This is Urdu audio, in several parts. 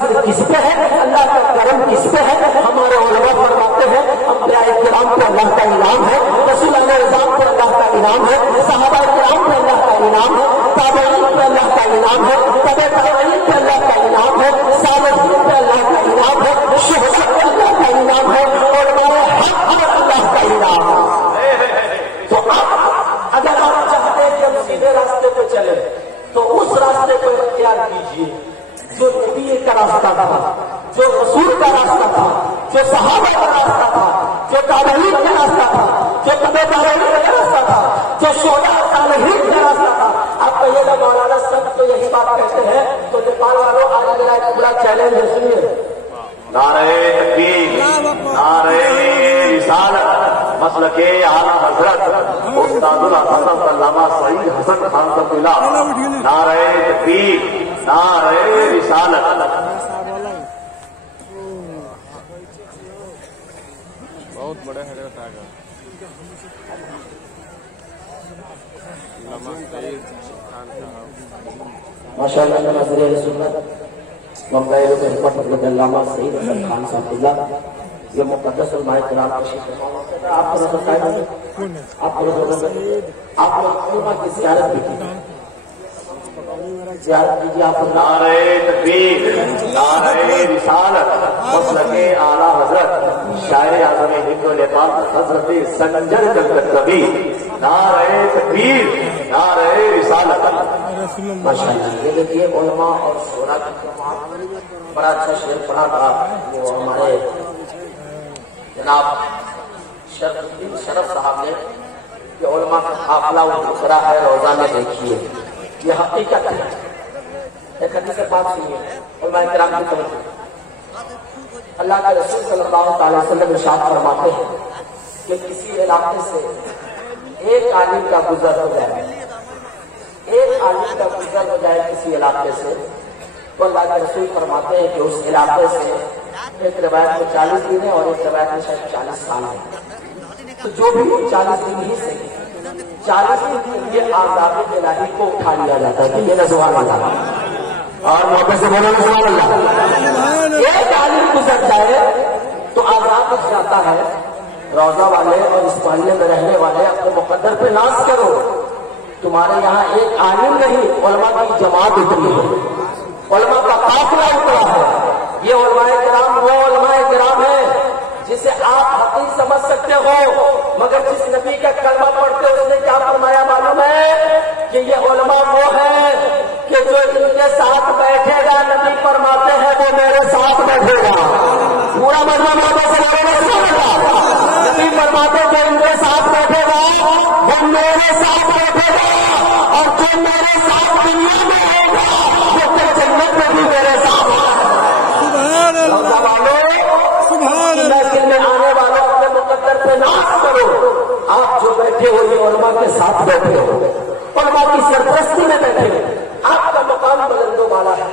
کس پہ ہے؟ اللہ کا کرم کس پہ ہے؟ ہمارے علماء فرماتے ہیں انبیاء کرام پہ اللہ کا انعام ہے، رسول اللہ نظام پہ اللہ کا انعام ہے، صحابہ کرام پہ اللہ کا انعام ہے، تابعین پہ اللہ کا انعام ہے، تبع تابعین پہ اللہ کا انعام ہے، صالحین پہ اللہ کا انعام ہے، شہداء پہ اللہ کا انعام ہے، علماء حق پر اللہ کا انعام ہے۔ تو اگر آپ چاہتے ہیں کہ ہم سیدھے راستے پہ چلیں تو اس راستے کو اختیار کیجیے جو نبی کا راستہ تھا، جو رسول کا راستہ تھا، جو صحابہ کا راستہ تھا، جو تابعین کا راستہ تھا، جو تبع تابعین کا راستہ تھا، جو شہداء صالحین کا راستہ تھا۔ آپ کہیے گا مولانا سب تو یہی بات کہتے ہیں، تو نیپال والوں آج میرا ایک بڑا چیلنج ہے، سنیے۔ نعرہ تکبیر، نعرہ رسالت، مسلک اعلیٰ حضرت استاد الحسن علامہ سعید حسن خان صاحب اللہ، نعرہ تکبیر، نعرہ رسالت۔ بہت بڑے حضرت آ گئے ماشاء اللہ ناظرین سنت ممبئی میں حکمت حضرت علامہ سعید حسن خان صاحب اللہ، یہ مقدس علماء کرام تشریف فرما۔ آپ کو نظر آئے آپ کو علماء کی زیارت بھی کی، زیارت کیجیے آپ۔ نعرہ تکبیر، نعرہ رسالت، مسلک اعلیٰ حضرت شاعر اعظم ہند و نیپال حضرت سنجر جگت کبیر، نعرہ تکبیر، نعرہ رسالت۔ ماشاء اللہ یہ دیکھیے علماء اور شورا کی جماعت، بڑا اچھا شعر پڑھا تھا وہ ہمارے جناب شرف صاحب نے کہ علماء کا قافلہ وہ گزرا ہے روزہ میں دیکھیے، یہ حقیقت ہے۔ ایک حدیث بات سنیے، علماء کرام کی توجہ۔ اللہ کے رسول صلی اللہ تعالی وسلم ارشاد فرماتے ہیں کہ کسی علاقے سے ایک عالم کا گزر ہو جائے، ایک عالم کا گزر ہو جائے کسی علاقے سے، تو اللہ کے رسول فرماتے ہیں کہ اس علاقے سے ایک روایت میں 40 دن ہے اور ایک روایت میں شاید 40 سال ہے، تو جو بھی 40 دن ہی سے 40 دن کے لیے آزاد الہی کو اٹھا لیا جاتا ہے۔ یہ نظوان اللہ اور موقع سے بولے نظوان اللہ، ایک عالم گزر جائے تو آزاد ہو جاتا ہے۔ روزہ والے اور اس محلے میں رہنے والے اپنے مقدر پہ ناز کرو، تمہارے یہاں ایک عالم نہیں علماء کی جماعت اتری ہے، علماء کا قافلہ اترا ہے۔ یہ علماء کرام وہ علماء کرام ہیں جسے آپ حقیق سمجھ سکتے ہو، مگر جس نبی کا کلمہ پڑھتے ہو اس نے کیا فرمایا معلوم ہے کہ یہ علماء وہ ہیں کہ جو ان کے ساتھ بیٹھے گا، نبی فرماتے ہیں وہ میرے ساتھ بیٹھے گا۔ پورا مطلب نبی فرماتے کہ ان کے ساتھ بیٹھے گا وہ میرے ساتھ بیٹھے گا، اور جو میرے ساتھ دنیا میں رہے گا وہ جنت میں بھی میرے ساتھ۔ محفل میں آنے والوں اپنے مقدر پہ ناز کرو، آپ جو بیٹھے ہو یہ علماء کے ساتھ بیٹھے ہو، علماء کی سرپرستی میں بیٹھے ہو، آپ کا مقام بلندوں والا ہے۔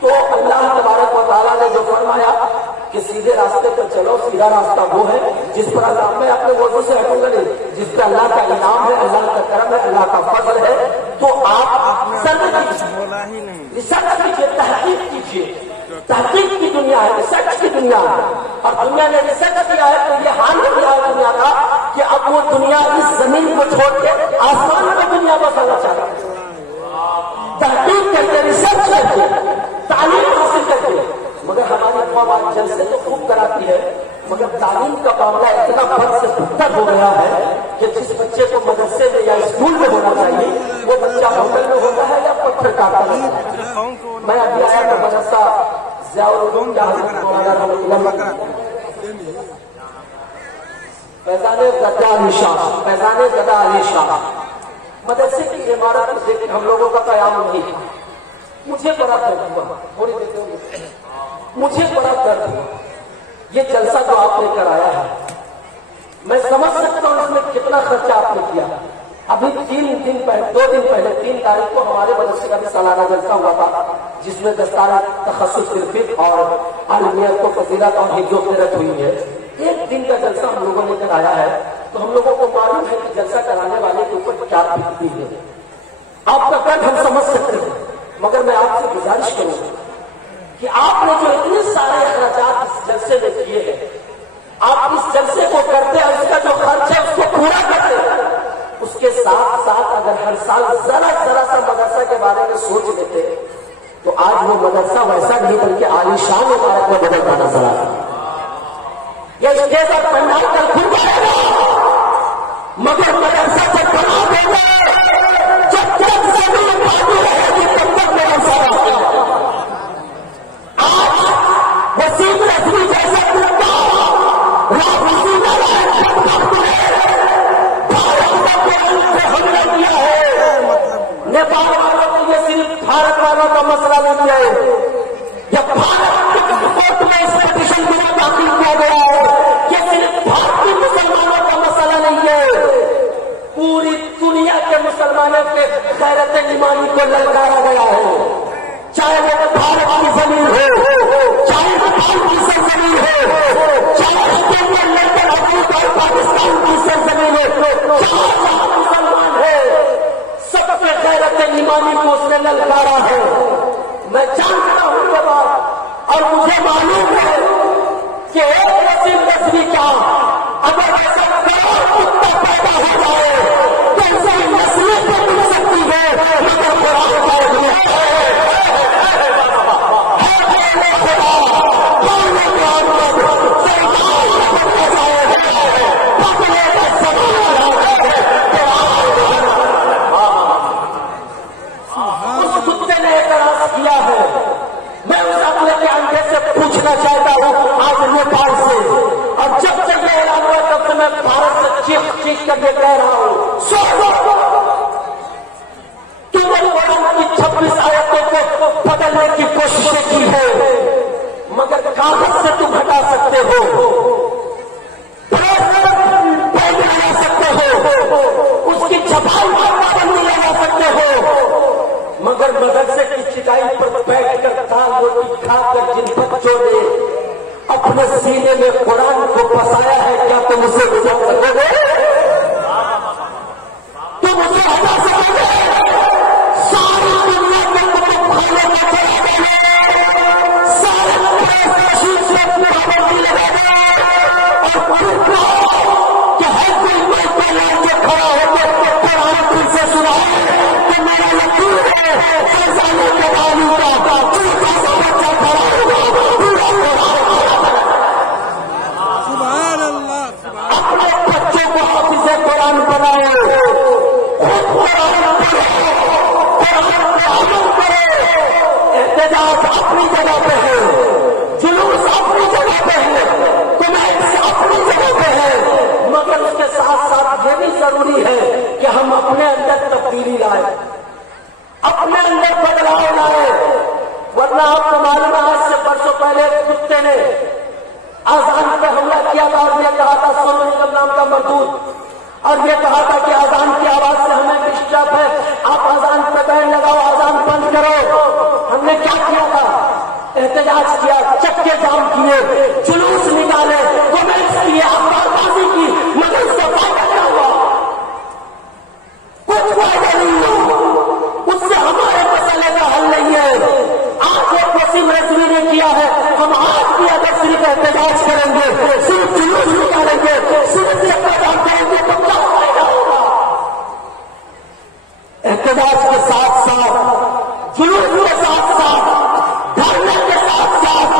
تو اللہ تبارک و تعالیٰ نے جو فرمایا کہ سیدھے راستے پر چلو، سیدھا راستہ وہ ہے جس پر اللہ، میں اپنے وضو سے ہٹوں گا نہیں، جس پہ اللہ کا انعام ہے، اللہ کا کرم ہے، اللہ کا فضل ہے۔ تو آپ ریسرچ کیجیے، تحقیق کیجیے، تحقیق کی دنیا ہے، ریسرچ کی دنیا ہے، اور دنیا نے ریسرچ کیا ہے تو یہ حال ہو گیا ہے دنیا کا کہ اب وہ دنیا اس زمین کو چھوڑ کے آسمان میں دنیا بسانا چاہتا ہے۔ تحقیق کر کے، ریسرچ کر کے، تعلیم حاصل کر کے، مگر ہماری قوم آج جلسے تو خوب کراتی ہے، مگر تعلیم کا معاملہ اتنا بد سے بدتر ہو گیا ہے کہ جس بچے کو مدرسے میں یا اسکول میں ہونا چاہیے وہ بچہ ہوٹل میں ہوتا ہے یا پتھر کاٹتا ہے۔ میں ابھی آیا تھا مدرسہ ضیاء العلوم کا حضرت مولانا رحمۃ اللہ فیضان گدا علی شاہ، فیضان گدا علی شاہ مدرسے کی عمارت دیکھ ہم لوگوں کا قیام نہیں تھا۔ مجھے بڑا درد ہوا، تھوڑی دیتے ہوئے مجھے بڑا درد ہوا۔ یہ جلسہ جو آپ نے کرایا ہے میں سمجھ سکتا ہوں اس میں کتنا خرچہ آپ نے کیا۔ ابھی 2 دن پہلے 3 تاریخ کو ہمارے مدرسے کا بھی سالانہ جلسہ ہوا تھا جس میں دستار تخصص فقہ اور عالمیت کو فضیلت اور حفظ و خیرت ہوئی ہے۔ 1 دن کا جلسہ ہم لوگوں نے کرایا ہے، تو ہم لوگوں کو معلوم ہے کہ جلسہ کرانے والے کے اوپر کیا بھیجتی ہے۔ آپ کا درد ہم سمجھ سکتے ہیں، مگر میں آپ سے گزارش کروں کہ آپ نے جو اتنے سارے اخراجات اس جلسے میں کیے ہیں، آپ اس جلسے کو کرتے ہیں، اس کا جو خرچ ہے اس کو پورا کرتے ہیں، اس کے ساتھ ساتھ اگر ہر سال ذرا سا مدرسہ کے بارے میں سوچ لیتے تو آج وہ مدرسہ ویسا نہیں بلکہ عالیشان عمارت میں بدلتا نظر آتا۔ یہ اسٹیج اور پنڈال کل کھل جائے گا، مگر مدرسہ جب بنا دے گا، جب تک زمین باقی رہے گی تب تک مدرسہ رہے گا۔ آج وسیم رضوی جیسا کرتا نیپال والوں نے یہ صرف بھارت والوں کا مسئلہ نہیں ہے، جب بھارت کورٹ میں اس پٹیشن کو داخل کیا گیا ہے، یہ صرف بھارتی مسلمانوں کا مسئلہ نہیں ہے، پوری دنیا کے مسلمانوں کے غیرت ایمانی کو للکارا گیا ہے، چاہے وہ بھارت کی زمین ہو، چاہے نیپال کی سرزمین ہو، چاہے لندن اور پاکستان کی سرزمین ہو، جہاں مسلمان ہے سب کے غیرت ایمانی کو اس نے للکارا ہے۔ میں جانتا ہوں یہ بات، اور مجھے معلوم ہے کہ ایک وسیم رضوی کا اگر ایسا کتا پیدا ہو جائے تو اسے نسلیں تو مل سکتی ہے، مگر قرآن کا چاہتا ہوں آج نیپال سے، اور جب تک یہ اعلان ہوا تب سے میں بھارت سے چیخ کر کے کہہ رہا ہوں، تم نے قرآن کی 26 آیتوں کو بدلنے کی کوششیں کی ہے، مگر کاغذ سے تم ہٹا سکتے ہو، لگا سکتے ہو، اس کی چھپائی پابندی لگا سکتے ہو، مگر مدرسے کی چٹائی پر بیٹھ کر دال روٹی کھا کر جن بچوں نے اپنے سینے میں قرآن کو بسایا ہے، کیا تم اسے گزر سکو گے؟ تم اسے ہٹا سکو گے؟ ساری دنیا کے کھانے کا چلا گئے، سارے پابندی لگا گئے، اور کہ ہر کوئی میں کھڑا ہو کے قرآن دل سے سنائے تو میرا یقین ہے سرزانے کے بارے کا چھوٹا سا بچہ کھڑا ہوگا، پورا اپنے بچوں کو حافظ قرآن بنائے، خود قرآن پڑھے، قرآن پہ عمل کرے، احتجاج اپنی جگہ پہ ہے، جلوس اپنی جگہ پہ ہے، کمیٹس اپنی جگہ پہ ہے، مگر اس کے ساتھ ساتھ یہ بھی ضروری ہے کہ ہم اپنے اندر تبدیلی لائیں، اپنے اندر بدلاؤ لائے، ورنہ آپ کو معلوم ہے آج سے برسوں پہلے کتے نے آزان پہ حملہ کیا تھا اور یہ کہا تھا سونو نگم نام کا مردود، اور یہ کہا تھا کہ آزان کی آواز سے ہمیں ڈسٹرب ہے، آپ آزان پہ بین لگاؤ، آزان بند کرو۔ ہم نے کیا کیا تھا؟ احتجاج کیا، چکے جام کیے، جلوس نکالے، کمنٹس کیے، اخبار بازی کی، مگر اس سے فائدہ کیا ہوا؟ کچھ فائدہ نہیں ہوا، اس سے ہمارے مسئلے کا حل نہیں ہے۔ آج ایک وسیم رضوی نے کیا ہے، ہم آج بھی اگر صرف احتجاج کریں گے، صرف جلوس نکالیں گے، صرف چکے جام کریں گے تو کیا فائدہ ہوگا؟ احتجاج کے ساتھ ساتھ، جلوس کے ساتھ ساتھ، دھرنے کے ساتھ ساتھ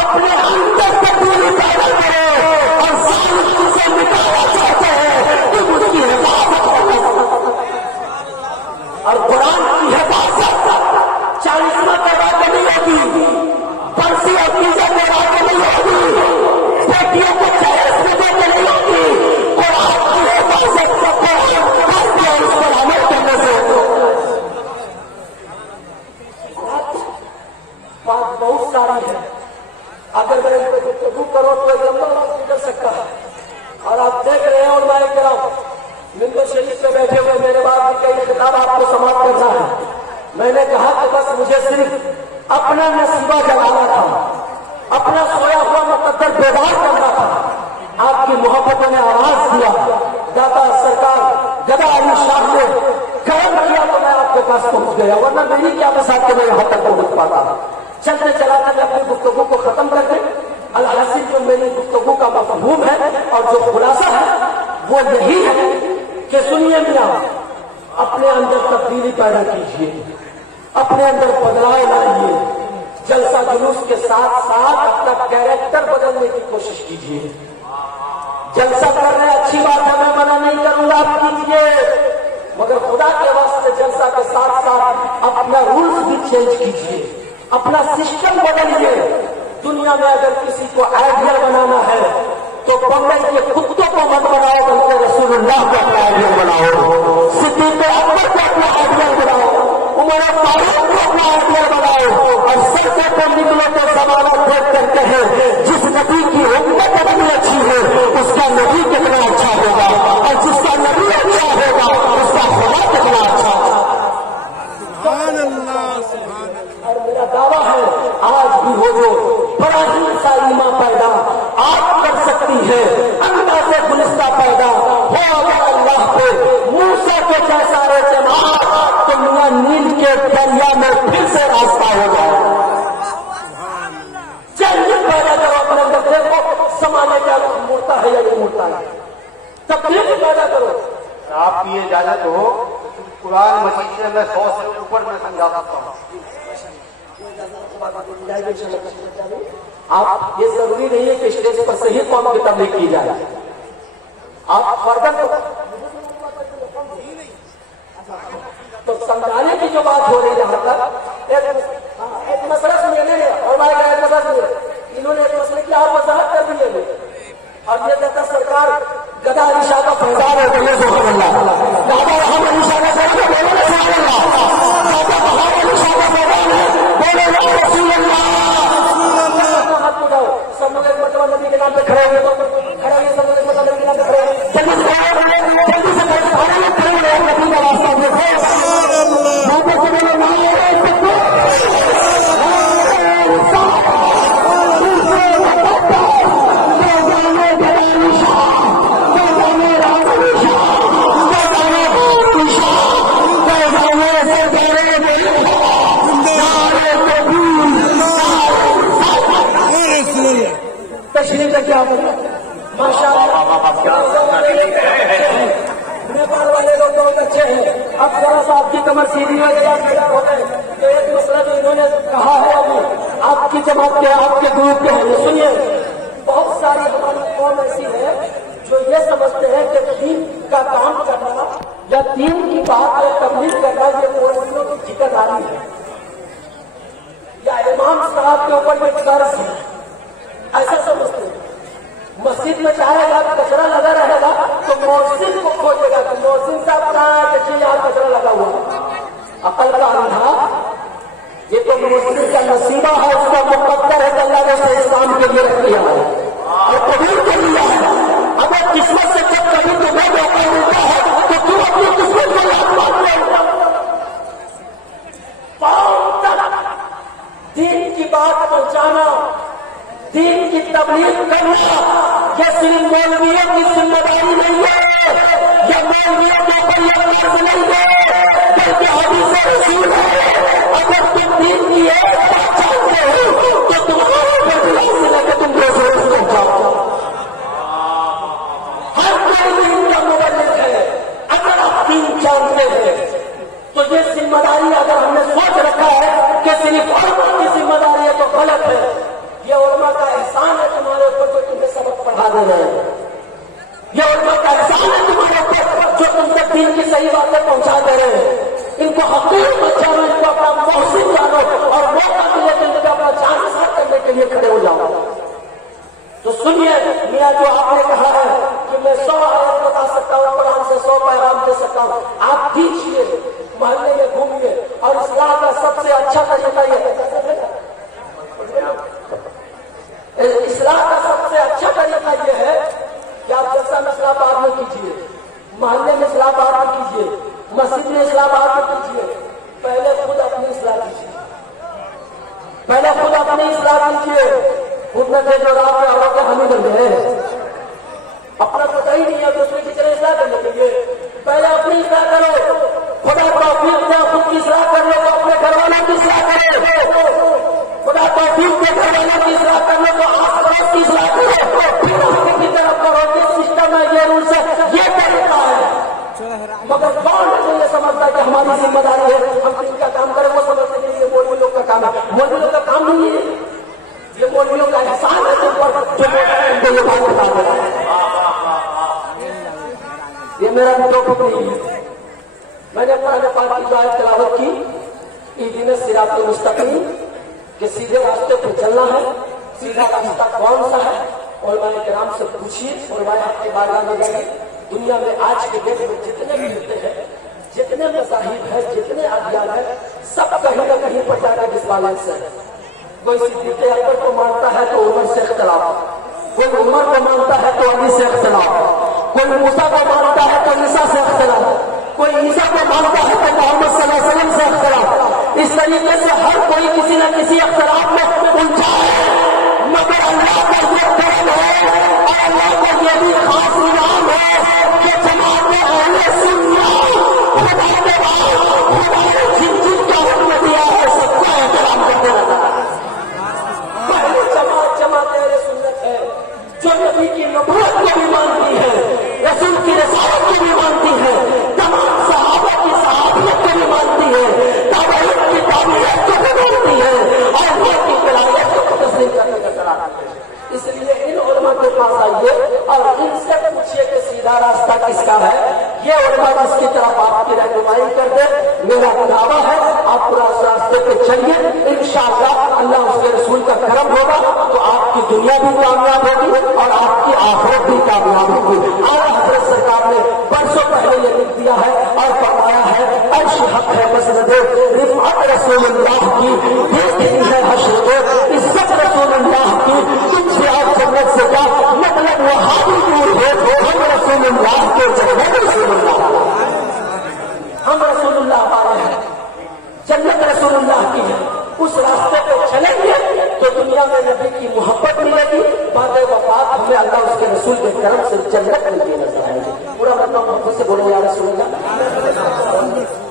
اپنے اندر تبدیلی پیدا کرے، اور ظالم جسے مٹانا چاہتے ہیں تم اس کی حفاظت کرو، اور قرآن کی حفاظت 40واں پیدا کے نہیں ہوگی، پرسی اور تیزے پیدا کے نہیں ہوگی، بیٹیوں کو جہیز میں دے کے نہیں ہوگی، قرآن کی حفاظت کا قرآن کرتے اور اس پر عمل کرنے سے بات بہت ساری ہے۔ اگر میں اس پہ گفتگو کرو تو ایک لمبا وقت نکل سکتا ہے، اور آپ دیکھ رہے ہیں اور میں کرام ممبر شریف پہ بیٹھے ہوئے میرے بعد کئی خطاب آپ کو سماعت کرنا ہے۔ میں نے کہا کہ بس مجھے صرف اپنا نصیبہ جلانا تھا، اپنا سویا ہوا مقدر بیدار کرنا تھا۔ آپ کی محبتوں نے آواز دیا، داتا سرکار گدا علی شاہ نے کرم کیا تو میں آپ کے پاس پہنچ گیا، ورنہ میری کیا بسات کہ میں یہاں تک پہنچ پاتا۔ چلتے چلاتے میں اپنی گفتگو کو ختم کر دیں. الحاصل جو میری گفتگو کا مفہوم ہے اور جو خلاصہ ہے وہ یہی ہے کہ سنیے میاں، اپنے اندر تبدیلی پیدا کیجیے، اپنے اندر بدلاؤ لائیے، جلسہ جلوس کے ساتھ ساتھ اپنا کیریکٹر بدلنے کی کوشش کیجیے. جلسہ کرنے اچھی بات ہے، میں منع نہیں کروں گا، آپ کیجیے، مگر خدا کے واسطے جلسہ کے ساتھ ساتھ اپنا رولز بھی چینج کیجیے، اپنا سسٹم بدلیے. دنیا میں اگر کسی کو آئیڈیل بنانا ہے تو بمبئی کے کتوں کو مت بناؤ، بلکہ رسول اللہ کو اپنا آئیڈیل بناؤ، صدیق اکبر کو اپنا آئیڈیل بناؤ، عمر فاروق کو اپنا آئیڈیل بناؤ. اور سب سے پہلے نکلے تو سوال پیش کرتے ہیں جس نبی کی امت کتنی اچھی ہے اس کا نبی کتنا اچھا ہوگا، اور جس کا نبی اچھا ہوگا اس کا خدا کتنا اچھا ہوگا. اور میرا دعویٰ ہے آج بھی وہ جو بڑا ہی سائمہ پیدا آپ کر سکتی ہے، اللہ سے گلستہ پیدا ہو اگر اللہ پہ موسیٰ کے جیسا اعتماد تو میاں نیل کے دریا میں پھر سے راستہ ہو جائے. چیلنج پیدا کرو اپنے اندر، دیکھو زمانے کا مڑتا ہے یا نہیں مڑتا ہے، تبدیلی پیدا کرو. آپ کی اجازت ہو قرآن مجید سے میں 100 سے اوپر میں سمجھا سکتا ہوں. آپ یہ ضروری نہیں ہے کہ اسٹیج پر سے ہی قوم کی تبلیغ کی جائے، آپ فردن تو سمجھانے کی جو بات ہو رہی ہے یہاں تک ایک مسئلہ سنیے اور بھائی کا ایک مسئلہ سنیے، انہوں نے ایک مسئلے کی آپ وضاحت کر دی ہے اور یہ کہتا سرکار گدا علیشا کا فیضان ہے، بولے سبحان اللہ، دادا رحم علیشا کا فیضان ہے، بولے سبحان اللہ، دادا بہار علیشا کا فیضان ہے، بولے رسول اللہ. ہاتھ اٹھاؤ، سب لوگ ایک مرتبہ نبی کے نام پہ کھڑے ہوئے، کھڑے ہوئے سب لوگ ایک مرتبہ نبی کے نام پہ کھڑے ہوئے، جلدی سے کھڑے نبی کا راستہ دیکھو. تشریف کا کیا مطلب ماشاء اللہ، نیپال والے لوگ بہت اچھے ہیں. اب ذرا سا آپ کی کمر سیدھی ہو گئی، ہو گئے تو ایک مسئلہ جو انہوں نے کہا ہے ابھی آپ کی جماعت کے آپ کے گروپ کے ہیں، سنیے. بہت ساری ہماری قوم ایسی ہے جو یہ سمجھتے ہیں کہ دین کا کام کرنا یا دین کی بات یا تبلیغ کرنا یہ مولویوں کی ذکر داری ہے یا امام صاحب کے اوپر یہ فرض ہے، ایسا سمجھتے ہیں. مسجد میں چاہے گا کچرا لگا رہے گا تو مؤذن کو کھوجے گا کہ مؤذن صاحب کہاں ہے کہ یہاں کچرا لگا ہوا. عقل کا اندھا، یہ تو مؤذن کا نصیبہ ہے، اس کا مقدر ہے کہ اللہ نے اسے اسلام کے لیے رکھ دیا ہے اور قبول کر لیا ہے. اگر قسمت سے جب کبھی تمہیں موقع ملتا ہے تو تم اپنی قسمت کو یاد مان لو. دین کی بات پہنچانا، دین کی تبلیغ کرنا یہ صرف مولویوں کی ذمہ داری نہیں ہے، یہ مولویوں کے اوپر یہ فرض نہیں ہے بلکہ حدیث رسول ہے. اگر تم دین کی ایک بات چاہتے ہو تو تمہارے سے لے کے تم دوسروں کو پہنچاؤ. ہر کوئی دین کا مبلغ ہے. اگر آپ دین جانتے ہیں تو یہ ذمہ داری اگر ہم نے سوچ رکھا ہے کہ صرف علماء کی ذمہ داری ہے تو غلط ہے. یہ علماء کا احسان ہے تمہارے اوپر جو تمہیں سبق پڑھا دے رہے ہیں، یہ علماء کا احسان ہے تمہارے اوپر جو تم تک دین کی صحیح باتیں پہنچا دے رہے ہیں. ان کو حقیق مت جانو، ان کو اپنا محسن جانو اور موقع ملے تو ان کو اپنا جان ساتھ کرنے کے لیے کھڑے ہو جاؤ. تو سنیے میاں، جو آپ نے کہا ہے کہ میں 100 آیت بتا سکتا ہوں، قرآن سے 100 پیغام دے سکتا ہوں، آپ کھینچیے، محلے میں گھومیے اور اصلاح کا سب سے اچھا طریقہ یہ ہے، اصلاح کا سب سے اچھا طریقہ یہ ہے کہ آپ جلسہ میں اصلاح بات میں کیجیے، محلے میں اصلاح بات میں کیجیے، مسجد میں اصلاح بات میں کیجیے. پہلے خود اپنی اصلاح کیجیے، پہلے خود اپنی اصلاح کیجیے. خود میں جو رات میں آؤ کہ ہم ہی بن گئے، اپنا پتہ ہی نہیں ہے دوسرے کی طرح اصلاح کرنے کے لیے. پہلے اپنی اصلاح کرو، خدا توفیق دے خود کی اصلاح کر لو تو اپنے گھر والوں کی اصلاح کرو. خدا دین کے گھر والوں کی اصلاح کر لو تو آپ پڑوس کی اصلاح کرو، پھر آگے کی طرف کرو. یہ سسٹم ہے، یہ رولس ہے، یہ طریقہ ہے. مگر کون یہ سمجھتا ہے کہ ہماری ذمہ داری ہے ہم دین کا کام کریں؟ وہ سمجھتے ہیں یہ مولوی لوگ کا کام ہے. مولوی کا کام نہیں ہے، یہ مولویوں کا احسان ہے جن پر جو یہ بات بتا رہا ہے. یہ میرا ٹاپک نہیں ہے. میں نے قرآن پاک کی جو آیت تلاوت کی، اہدنا الصراط المستقیم، کہ سیدھے راستے پہ چلنا ہے. سیدھا راستہ کون سا ہے؟ علماء کرام سے پوچھیے، علماء حق کی بارگاہ میں گئے. دنیا میں آج کے ڈیٹ میں جتنے بھی ہوتے ہیں، جتنے مذاہب ہیں، جتنے ادیان ہیں، سب کہیں نہ کہیں پر جا کر ڈسبیلنس ہے. کوئی صدیق اکبر کو مانتا ہے تو عمر سے اختلاف، کوئی عمر کو مانتا ہے تو علی سے اختلاف، کوئی موسیٰ کو مانتا ہے تو عیسیٰ سے اختلاف، کوئی عیسیٰ کو مانتا ہے تو محمد صلی اللہ علیہ وسلم سے اختلاف. اس طریقے سے ہر کوئی کسی نہ کسی اختلاف میں الجھا ہے. مگر اللہ کا یہ کرم ہے اور اللہ کا یہ بھی خاص انعام ہے کہ جماعت اہل سنت خدا کے بعد خدا نے جن جن کا حکم دیا ہے سب کا احترام کرتے رہتا ہے. پہلی جماعت اہل سنت ہے جو نبی کی نبوت کو بھی مانتی ہے، رسول کی رسالت کو بھی مانتی ہے، تمام صحابہ کی صحابیت کو بھی مانتی ہے، تابعین کی تابعیت کو بھی مانتی ہے، اور اللہ کی ولایت کو تسلیم کرنے کا چلاتی ہے. اس لیے ان علماء کے پاس آئیے اور ان سے پوچھیے کہ سیدھا راستہ کس کا ہے. یہ علماء جس کی طرف آپ کی رہنمائی کر دے، میرا دعویٰ ہے آپ پورا اس راستے پہ چلیے. انشاءاللہ اللہ اس کے رسول کا کرم ہوگا تو آپ کی دنیا بھی کامیاب ہوگی اور آپ کی آخرت بھی کامیاب ہوگی. اعلیٰ حضرت سرکار نے برسوں پہلے یہ لکھ دیا ہے اور فرمایا ہے عرش حق ہے مسند رفعت رسول اللہ کی، دیکھنی ہے حشر کو عزت رسول اللہ کی. تم سے آپ جنت سے کیا مطلب وہاں بھی دور ہے، ہم رسول اللہ کے جنت رسول اللہ، ہم رسول اللہ والے ہیں، جنت رسول اللہ کی ہے. اس راستے پہ چلیں گے تو دنیا میں نبی کی محبت ملے گی، بعد وفات ہمیں اللہ اس کے رسول کے کرم سے جنت میں دیے نظر آئے گی. پورا مطلب محبت سے بولو یا رسول اللہ.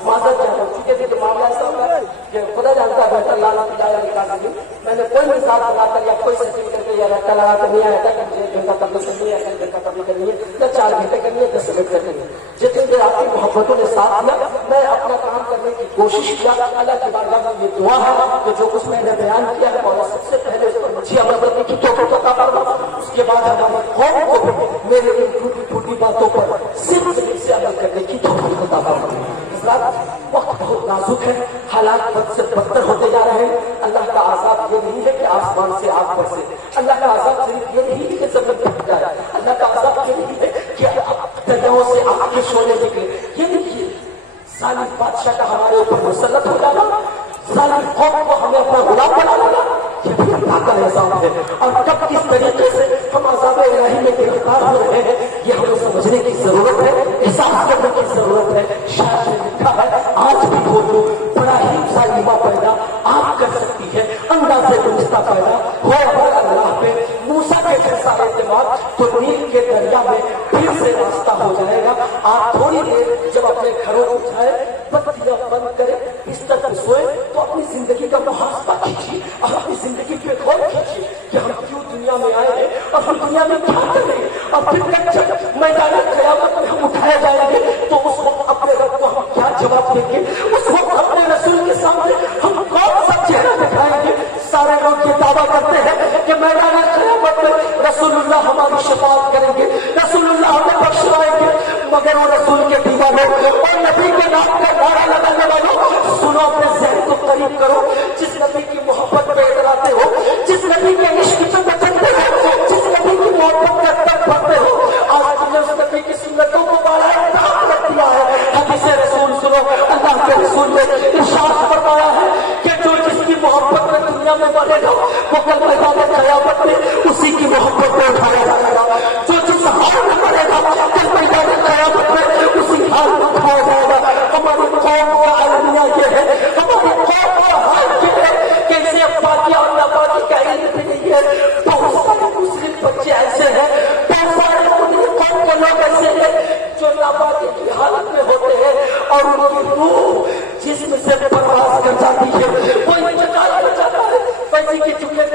معذرت چاہتا ہوں کیونکہ تو معاملہ ایسا ہوتا ہے کہ خدا جانتا ہے بہتر لانا جایا نکال دیں. میں نے کوئی مثال لگا کر یا کوئی سیٹنگ کر کے یا رٹا لگا کر نہیں آیا تھا کہ مجھے 1 گھنٹہ تبلیغ کرنی ہے، 1 گھنٹہ تبلیغ کرنی ہے، یا 4 گھنٹے کرنی ہے، 10 منٹ کرنی ہے. جتنے دیر آپ کی محبتوں نے ساتھ دیا میں اپنا کام کرنے کی کوشش کیا. اللہ کی بارگاہ میں یہ دعا ہے کہ جو کچھ میں نے بیان کیا ہے مولا سب سے پہلے اس پر مجھے عمل کرنے کی توفیق عطا فرما. اس کے بعد ہماری قوم کو بھی میرے ان ٹوٹی ٹوٹی باتوں پر صرف سے عمل کرنے کی توفیق عطا فرما. وقت بہت نازک ہے، حالات بد سے بدتر ہوتے جا رہے ہیں. اللہ کا عذاب یہ نہیں ہے کہ آسمان سے آگ برسے، اللہ کا عذاب صرف یہ نہیں ہے کہ زمین پھٹ جائے، اللہ کا عذاب یہ نہیں ہے کہ دریاؤں سے آگ کے شعلے نکلے. یہ نہیں ہے ظالم بادشاہ کا ہمارے اوپر مسلط ہو جانا، ظالم قوم کو ہمیں اپنا غلام بنا لینا، یہ بھی اللہ کا نظام ہے. اور کب کس طریقے سے ہم عذاب الہی میں گرفتار ہو رہے ہیں یہ ہمیں سمجھنے کی ضرورت ہے، احساس کرنے کی ضرورت ہے. شاید نے لکھا ہے آج بھی ہو جو بڑا ہی ظالمہ پیدا آپ کر سکتی ہے، اندازے گنجتا پیدا ہو اگر اللہ پہ موسیٰ کے جیسا اعتماد تو نیل کے دریا میں پھر سے راستہ ہو جائے گا. آپ تھوڑی دیر جب اپنے گھروں کو جائے، بتیاں بند کرے، بستر پر سوئے تو اپنی زندگی کا محاسبہ کیجیے، اپنی زندگی پہ غور کیجیے کہ ہم کیوں دنیا میں آئے ہیں اور ہم دنیا میں کیا کریں. اور پھر جب میدان قیامت میں ہم اٹھائے جائیں گے تو اس وقت اپنے رب کو ہم کیا جواب دیں گے؟ اس وقت اپنے رسول کے سامنے ہم کون سا چہرہ دکھائیں گے؟ سارے لوگ یہ دعویٰ کرتے ہیں کہ میدان قیامت میں رسول اللہ ہماری شفاعت کریں گے، رسول اللہ ہمیں بخشوائیں گے. مگر وہ رسول کے دیوانوں اور نبی کے نام کا نعرہ لگانے والوں، سنو اپنے ذہن کو قریب کرو. جس نبی کی محبت پہ اتراتے ہو، جس نبی کے عشق پہ بچتے ہو، جس نبی کی محبت کا تک بڑھتے ہو، آج تم نے اس نبی کی سنتوں کو بڑا احترام رکھ دیا ہے. حدیث رسول سنو، اللہ کے رسول نے ارشاد فرمایا ہے کہ جو جس کی محبت میں دنیا میں بڑھے گا وہ کل میدان قیامت میں اسی کی محبت میں اٹھایا جائے گا. جو جس حال میں بڑھے گا کل میدان قیامت میں اسی حال میں اٹھایا جائے گا. ہماری قوم کا المیہ یہ ہے، ہماری قوم کا حال یہ ہے کہ اسے پاکی اور ناپاکی کا علم بھی نہیں ہے. بہت سارے مسلم بچے ایسے ہیں، بہت سارے قوم کے لوگ ایسے ہیں جو ناپاکی کی حالت میں ہوتے ہیں اور ان کی روح جسم سے پرواز کر جاتی ہے، وہ انتقال کر جاتا ہے. ویسے کہ چونکہ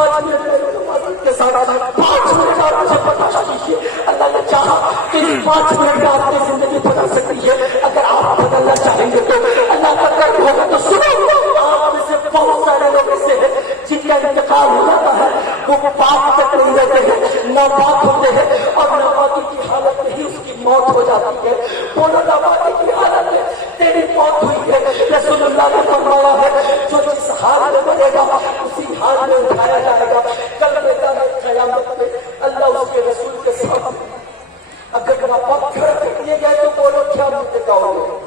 5 منٹ میرے نمازت کے ساتھ 5 منٹ آپ مجھے بتا دیجیے. اللہ نے چاہا کہ 5 منٹ میں آپ کی زندگی بدل سکتی ہے. اگر آپ بدلنا چاہیں گے تو اللہ کا کرم ہوگا. تو سنو, آپ میں سے بہت سارے لوگ ایسے ہیں جن کا انتقال ہو جاتا ہے, وہ پاک تک نہیں رہتے ہیں, ناپاک ہوتے ہیں, اور ناپاکی کی حالت میں ہی اس کی موت ہو جاتی ہے. بولو ناپاکی کی حالت میں تیری موت ہوئی ہے. رسول اللہ نے فرمایا ہے جو جس حال میں مرے گا اسی حال میں اٹھایا جائے گا. کل میدان قیامت میں اللہ اس کے رسول کے ساتھ اگر ناپاک گھر پہ لیے گئے تو بولو کیا مجھے کہو گے؟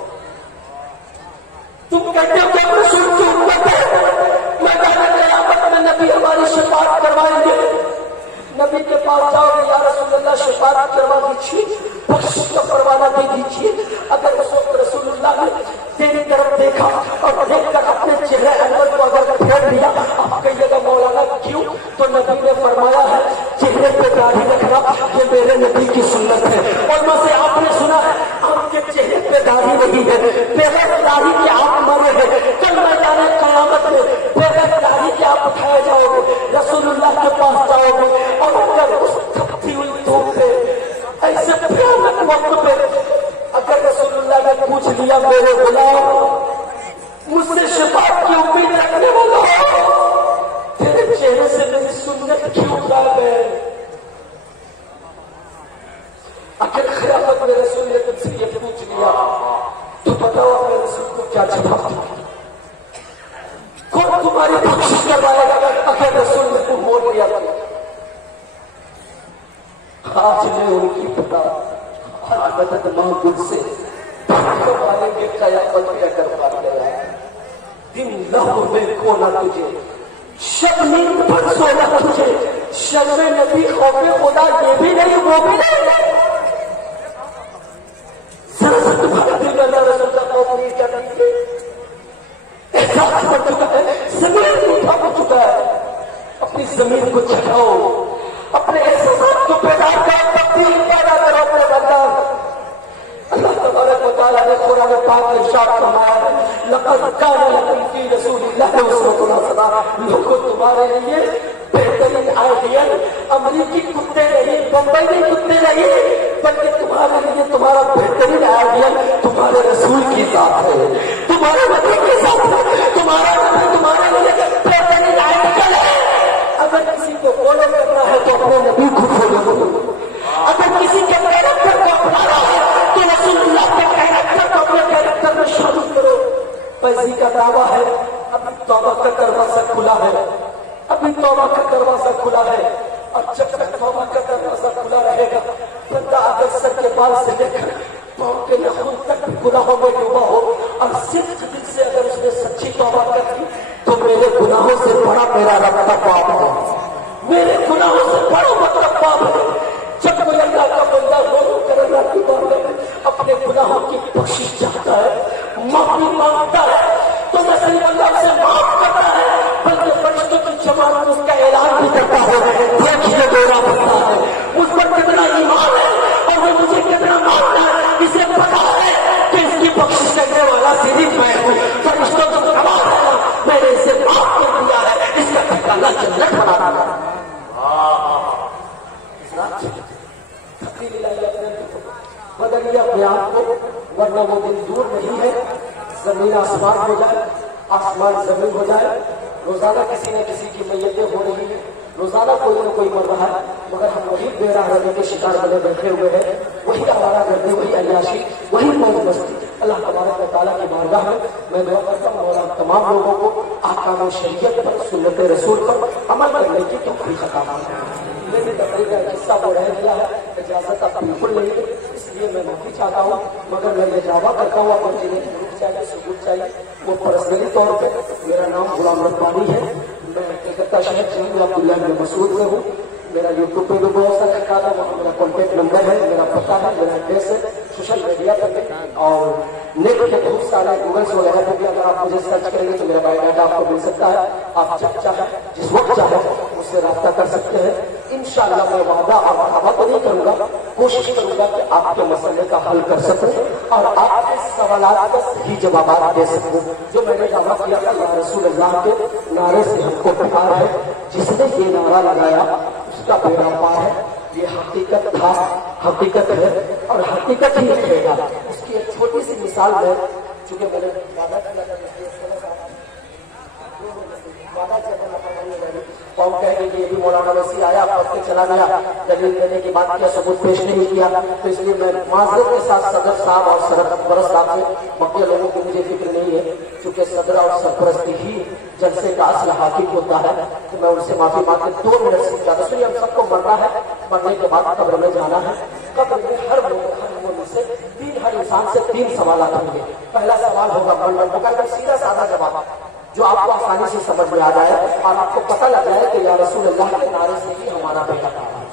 تم کہتے ہو کہ رسول کی امت ہے, میدان قیامت میں نبی ہماری شفاعت کروائیں گے. نبی کے پاس جاؤ گے, یا رسول اللہ شفاعت کروا دیجیے, بخشش کا پروانہ دے دیجیے. اگر اس وقت رسول اللہ نے تیری طرف دیکھا اور دیکھ کر اپنے چہرے انور کو اگر پھیر دیا, آپ کہیے گا مولانا کیوں؟ تو نبی نے فرمایا ہے چہرے پہ داڑھی رکھنا یہ میرے نبی کی سنت ہے. اور میں سے آپ نے سنا ہے آپ کے چہرے پہ داڑھی نہیں ہے, بغیر داڑھی کے آپ مرے ہیں. کل میدان قیامت میں بغیر داڑھی کے آپ اٹھائے جاؤ گے, رسول اللہ کے پاس جاؤ گے, اور اگر اس تھکتی ہوئی دھوپ پہ ایسے بھیانک وقت پہ اگر رسول اللہ نے پوچھ لیا میرے غلام مجھ سے شفاعت کی امید رکھنے والا تیرے چہرے سے میری سنت کیوں غائب ہے؟ اگر خلافت میں رسول نے تم سے یہ پوچھ لیا تو بتاؤ اپنے رسول کو کیا جواب دو؟ کون تمہاری بخشش کروائے گا اگر رسول نے تم بول لیا تھا؟ آج میں ان کی پتا آج مدد مانگ سے والے کے قیامت میں اگر پا گیا دن لہو میں کھولا تجھے, شب نیند پر سونا تجھے, شب نبی خوف خدا یہ بھی نہیں وہ بھی نہیں. ذرا سے تمہارا دل میں اللہ رسول کا خوف نہیں کریں گے. احساس پڑ چکا ہے, زمین اٹھا پڑ چکا ہے. اپنی زمین کو چھکاؤ, اپنے احساسات کو بیدار کرو, تبدیلی پیدا کرو اپنے بندہ. اللہ تبارک و تعالیٰ نے قرآن پاک میں ارشاد فرمایا ہے لقد کان لکم فی رسول اللہ اسوۃ حسنہ. لوگوں تمہارے لیے بہترین آئیڈیل امریکی کتے نہیں, بمبئی کتے نہیں, بلکہ تمہارے لیے تمہارا بہترین آئیڈیل تمہارے رسول کی ذات ہے, تمہارے نبی کی ذات ہے. تمہارا نبی تمہارے لیے بہترین آئیڈیل ہے. اگر کسی کو فالو کرنا ہے تو اپنے نبی کو فالو کرو. اگر کسی کے کیریکٹر کو اپنانا ہے تو رسول اللہ کے کیریکٹر کو اپنے کیریکٹر میں شامل کرو. پیسے کا دعویٰ ہے, ابھی توبہ کا دروازہ کھلا ہے, ابھی توبہ کا دروازہ کھلا ہے. اور جب تک توبہ کا دروازہ کھلا رہے گا بندہ اگر سر کے بال سے لے کر پاؤں کے ناخن تک گناہوں میں ڈوبا ہو اور صرف دل سے اگر اس نے سچی توبہ کر دی تو میرے گناہوں سے بڑا میرا رب کا پاپ ہے, میرے گناہوں سے بڑا مطلب پاپ ہے. جب کوئی اللہ کا بندہ رو کر اللہ کی بارگاہ میں اپنے گناہوں کی بخشش چاہتا ہے, معافی مانگتا ہے, تو نہ صرف اللہ سے معاف کرتا ہے بلکہ فرشتوں کی جماعت میں اس کا اعلان بھی کرتا ہے دیکھیے میرا بندہ ہے, اس پر کتنا ایمان ہے اور وہ مجھے کتنا مانتا ہے. اسے پتا ہے کہ اس کی بخشش کرنے والا صرف میں ہوں. فرشتوں کو گواہ ہے میں نے اسے معاف کر دیا ہے, اس کا ٹھکانہ جنت بنا رہا ہے. بدلیے اپنے آپ کو, ورنہ وہ دن دور نہیں ہے. زمین آسمان ہو جائے, آسمان زمین ہو جائے. روزانہ کسی نہ کسی کی میتیں ہو رہی ہیں, روزانہ کوئی نہ کوئی مر رہا ہے, مگر ہم وہی بے راہ رہنے کے شکار بنے بیٹھے ہوئے ہیں, وہی آوارہ گردی, وہی عیاشی, وہی موج مستی. اللہ تبارک و تعالیٰ کی بارگاہ میں دعا کرتا ہوں مولا تمام لوگوں کو احکام شریعت پر, سنت رسول پر عمل کرنے کی توفیق عطا فرمائے. میری تقریر کا حصہ وہ رہ گیا ہے, اجازت آپ بالکل نہیں ہے, اس لیے میں معافی چاہتا ہوں. مگر میں یہ دعویٰ کرتا ہوں آپ جنہیں ضرور چاہیے ثبوت چاہیے وہ پرسنلی طور پہ میرا نام غلام ربانی ہے, میں کلکتہ شہر شہید عبداللہ بن مسعود میں ہوں. میرا یوٹیوب پہ بھی بہت سارا اکاؤنٹ ہے, وہاں میرا کانٹیکٹ نمبر ہے, میرا پتہ ہے, میرا ایڈریس ہے. سوشل میڈیا پر اور نیٹ کے بہت سارے گوگلس وغیرہ پہ بھی اگر آپ مجھے سرچ کریں گے تو میرا بایو ڈاٹا آپ کو مل سکتا ہے. آپ جب چاہیں جس وقت چاہیں مجھ سے رابطہ کر سکتے ہیں. انشاءاللہ میں وعدہ اور دعویٰ تو نہیں کروں گا, کوشش کروں گا کہ آپ کے مسئلے کا حل کر سکوں اور آپ کے سوالات کا صحیح جوابات دے سکوں. جو میں نے دعویٰ کیا تھا اللہ رسول اللہ کے نعرے سے ہم کو پکار ہے، جس نے یہ نعرہ لگایا اس کا بیڑا پار ہے. یہ حقیقت تھا، حقیقت ہے اور حقیقت ہی رہے گا. اس کی ایک چھوٹی سی مثال ہے، چونکہ میں نے وعدہ کیا تھا قوم کہہ گئی کہ یہ بھی مولانا وسیع آیا پڑھ کے چلا گیا، دلیل دینے کی بات کیا، ثبوت پیش نہیں کیا. تو اس لیے میں معذرت کے ساتھ صدر صاحب اور سرپرست صاحب سے، باقی لوگوں کی مجھے فکر نہیں ہے چونکہ صدر اور سرپرستی ہی جلسے کا اصل حاکم ہوتا ہے، تو میں ان سے معافی مانگ کے 2 منٹ سے زیادہ. سنیے، ہم سب کو مرنا ہے، مرنے کے بعد قبر میں جانا ہے. قبر میں ہر مومن سے ہر انسان سے 3 سوالات ہوں گے. پہلا سوال ہوگا من ربک کا، سیدھا سادہ جواب جو آپ کو آسانی سے سمجھ میں آ جائے اور آپ کو پتہ لگ جائے کہ یا رسول اللہ کے نعرے سے ہی ہمارا بیٹا ہے.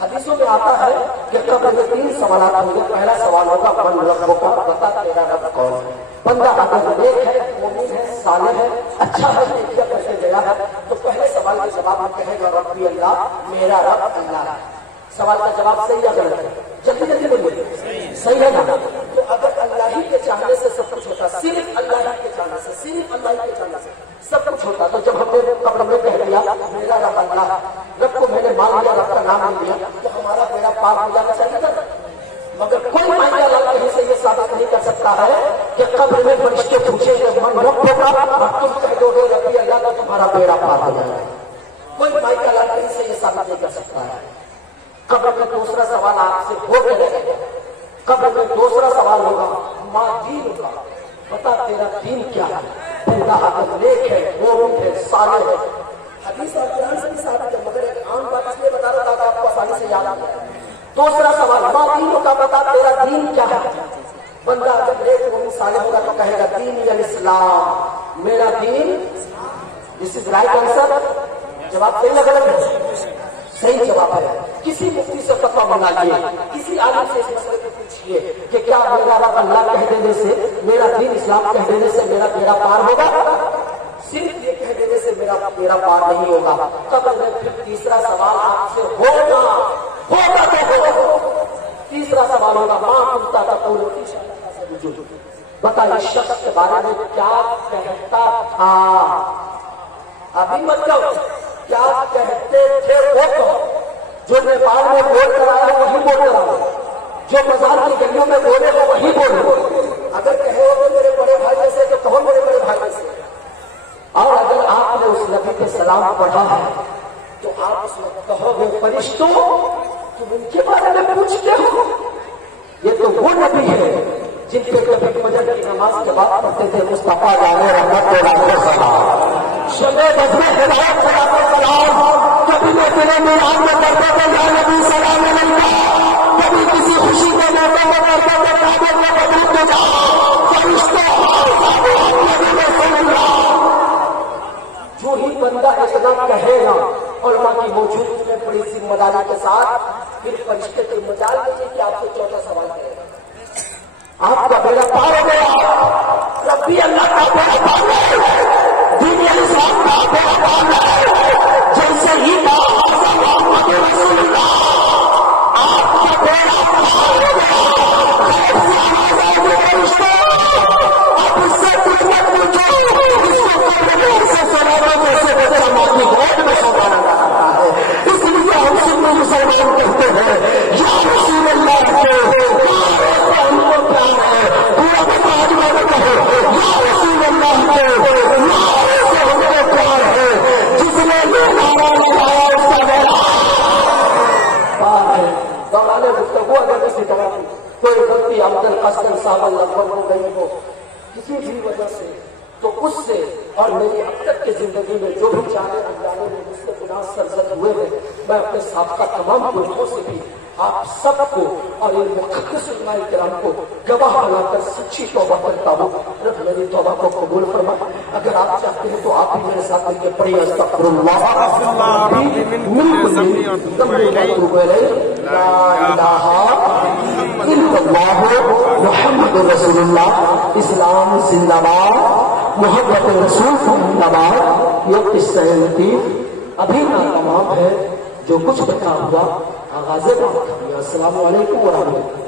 حدیثوں میں آتا ہے کہ قبر میں 3 سوالات ہوں گے. پہلا سوال ہوگا من ربک کا، بتا تیرا رب کون ہے. بندہ اگر نیک ہے، مومن ہے، صالح ہے، اچھا ہے، نیکیاں کرتے گیا ہے، تو پہلے سوال کا جواب میں کہے گا ربی اللہ، میرا رب اللہ ہے. سوال کا جواب صحیح یا غلط ہے؟ جلدی جلدی بولیے. صحیح ہے نا؟ تو اگر اللہ ہی کے چاہنے سے سب کچھ ہوتا، صرف اللہ ہی کے چاہنے سے، صرف اللہ ہی کے چاہنے سے سب کچھ ہوتا، تو جب ہم نے قبر میں کہہ دیا میرا رب اللہ، رب کو میں نے مان لیا، رب کا نام نہیں لیا، تو ہمارا بیڑا پار ہو جانا چاہیے تھا. مگر کوئی مائنہ اللہ کہیں سے یہ ثابت نہیں کر سکتا ہے کہ قبر میں فرشتے پوچھیں گے من رب ہوگا اور تم کہہ دو گے ربی اللہ، تو تمہارا بیڑا پار ہو جائے گا. کوئی مائنہ اللہ کہیں سے یہ ثابت نہیں کر سکتا ہے. قبر میں دوسرا سوال آپ سے ہو کے رہے گا. قبر میں دوسرا سوال ہوگا ماں دین کا، بتا تیرا دین کیا ہے. بندہ اگر نیک ہے، مومن ہے، صالح ہے، حدیث اور قرآن سے بھی ثابت ہے، مگر ایک عام بات اس لیے بتا رہا تھا کہ آپ کو آسانی سے یاد آ جائے. دوسرا سوال ماں دین کا، بتا تیرا دین کیا ہے. بندہ اگر نیک مومن صالح ہوگا تو کہے گا دین الاسلام، میرا دین. دس از رائٹ آنسر. جواب صحیح لگ رہا ہے؟ صحیح جواب ہے. کسی مفتی سے فتویٰ منگائیے، کسی عالم سے اس مسئلے کو پوچھیے کہ کیا میرا رب اللہ کہہ دینے سے، میرا دین اسلام کہہ دینے سے میرا بیڑا پار ہوگا؟ صرف یہ کہہ دینے سے میرا بیڑا پار نہیں ہوگا. قبر میں پھر تیسرا سوال آپ سے ہوگا تو ہوگا. تیسرا سوال ہوگا ماں کنتا تقول، بتا اس شخص کے بارے میں کیا کہتا تھا. ابھی مت کہو کیا کہتے تھے وہ کہو. جو نیپال میں بول کر آئے وہی بول کر آئے، جو بازار کی گلیوں میں بولے وہ وہی بولے. اگر کہے ہو میرے بڑے بھائی جیسے تو کہو میرے بڑے بھائی جیسے. اور اگر آپ نے اس نبی پہ سلام پڑھا ہے تو آپ اس وقت کہو گے فرشتوں تم ان کے بارے میں پوچھتے ہو. یہ تو وہ نبی ہے جن پہ کبھی فجر کی نماز کے بعد پڑھتے تھے مصطفیٰ جانے رحمت شمع بزم ہدایت صلاۃ و سلام. کبھی میں تیرے میران میں کرتے تھے یا نبی سلام علیکہ، کبھی کسی خوشی کے موقع میں کرتے تھے کعبے میں قریب میں جاؤ فرشتوں نبی میں صلی اللہ. جو ہی بندہ اتنا کہے گا علماء کی موجودگی میں بڑی ذمہ داری کے ساتھ پھر فرشتے کی مجال دیجیے کہ آپ سے چوتھا سوال کرے گا. آپ کا بیڑا پار ہو گیا. ربی اللہ کا بیڑا پار ہے، دین اسلام کا بیڑا پار ہے. جیسے ہی محمد رسول اللہ آپ کا بیڑا پار ہو گیا. اب اس سے کچھ مت پوچھو، اس کو کرنے سے چلانا میں سے بچہ مالی گھوٹ میں سنبھالا جا رہا ہے. اس لیے ہم سنی مسلمان کہتے ہیں یا رسول اللہ کو کوئی غلطی عمدن قصدن صاحب لفظ ہو گئی ہو کسی بھی وجہ سے، تو اس سے اور میری اب تک کی زندگی میں جو بھی جانے انجانے میں جس سے گناہ سرزد ہوئے ہیں، میں اپنے سابقہ تمام گناہوں سے بھی آپ سب کو اور ان مقدس علماء کرام کو گواہ بنا کر سچی توبہ کرتا ہوں. رب میری توبہ کو قبول فرما. اگر آپ چاہتے ہیں تو آپ بھی میرے ساتھ مل کے پڑھیے استغفر اللہ محمد رسول اللہ. اسلام زندہ باد، محبت رسول زندہ باد. یہ قصہ لطیف ابھی ناتمام ہے. جو کچھ بتا ہوا آغاز بات. السلام علیکم ورحمۃ اللہ.